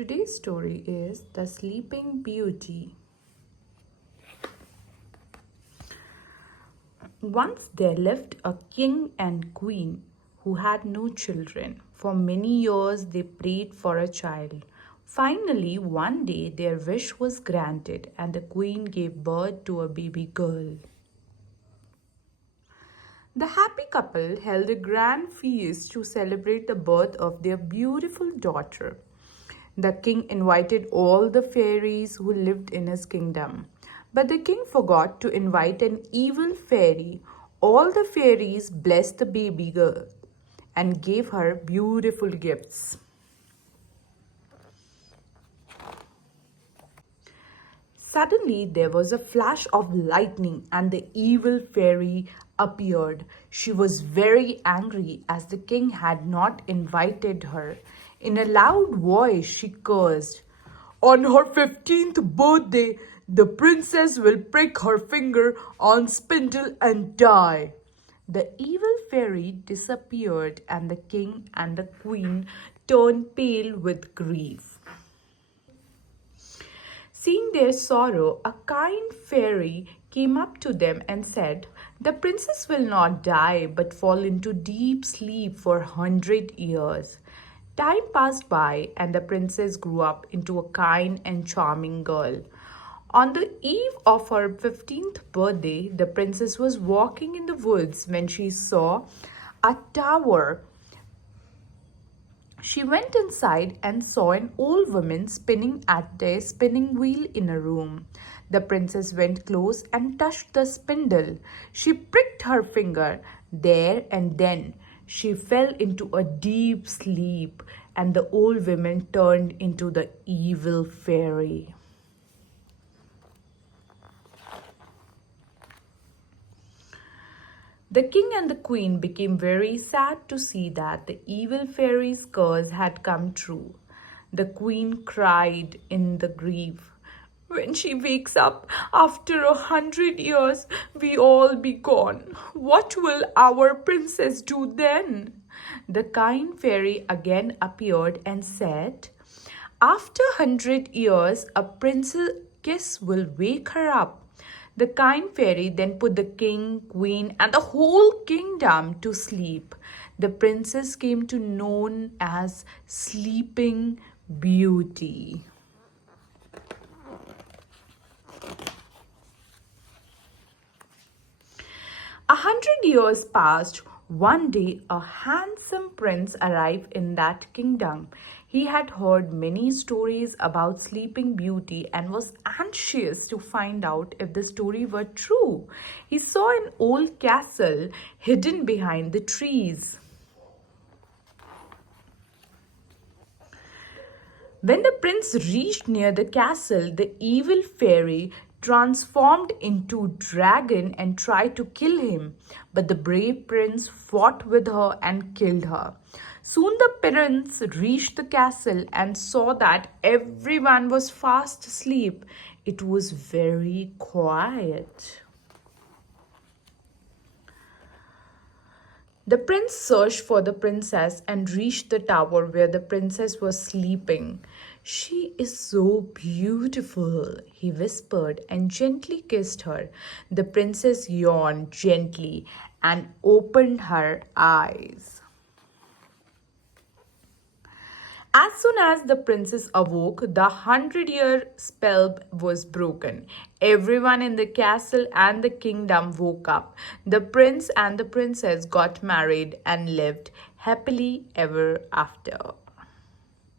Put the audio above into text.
Today's story is The Sleeping Beauty. Once there lived a king and queen who had no children. For many years they prayed for a child. Finally, one day their wish was granted and the queen gave birth to a baby girl. The happy couple held a grand feast to celebrate the birth of their beautiful daughter. The king invited all the fairies who lived in his kingdom. But the king forgot to invite an evil fairy. All the fairies blessed the baby girl and gave her beautiful gifts. Suddenly, there was a flash of lightning, and the evil fairy appeared. She was very angry as the king had not invited her. In a loud voice, she cursed, "On her 15th birthday, the princess will prick her finger on spindle and die." The evil fairy disappeared, and the king and the queen turned pale with grief. Seeing their sorrow, a kind fairy came up to them and said, "The princess will not die but fall into deep sleep for 100 years." Time passed by, and the princess grew up into a kind and charming girl. On the eve of her 15th birthday, the princess was walking in the woods when she saw a tower. She went inside and saw an old woman spinning at a spinning wheel in a room. The princess went close and touched the spindle. She pricked her finger there, and then she fell into a deep sleep, and the old woman turned into the evil fairy. The king and the queen became very sad to see that the evil fairy's curse had come true. The queen cried in the grief. "When she wakes up after 100 years, we all be gone. What will our princess do then?" The kind fairy again appeared and said, "After 100 years, a princess will wake her up." The kind fairy then put the king, queen, and the whole kingdom to sleep. The princess came to known as Sleeping Beauty. 100 years passed. One day, a handsome prince arrived in that kingdom. He had heard many stories about Sleeping Beauty and was anxious to find out if the story were true. He saw an old castle hidden behind the trees. When the prince reached near the castle, the evil fairy transformed into dragon and tried to kill him, but the brave prince fought with her and killed her. Soon the prince reached the castle and saw that everyone was fast asleep. It was very quiet. The prince searched for the princess and reached the tower where the princess was sleeping. "She is so beautiful," he whispered and gently kissed her. The princess yawned gently and opened her eyes. As soon as the princess awoke, the 100-year spell was broken. Everyone in the castle and the kingdom woke up. The prince and the princess got married and lived happily ever after.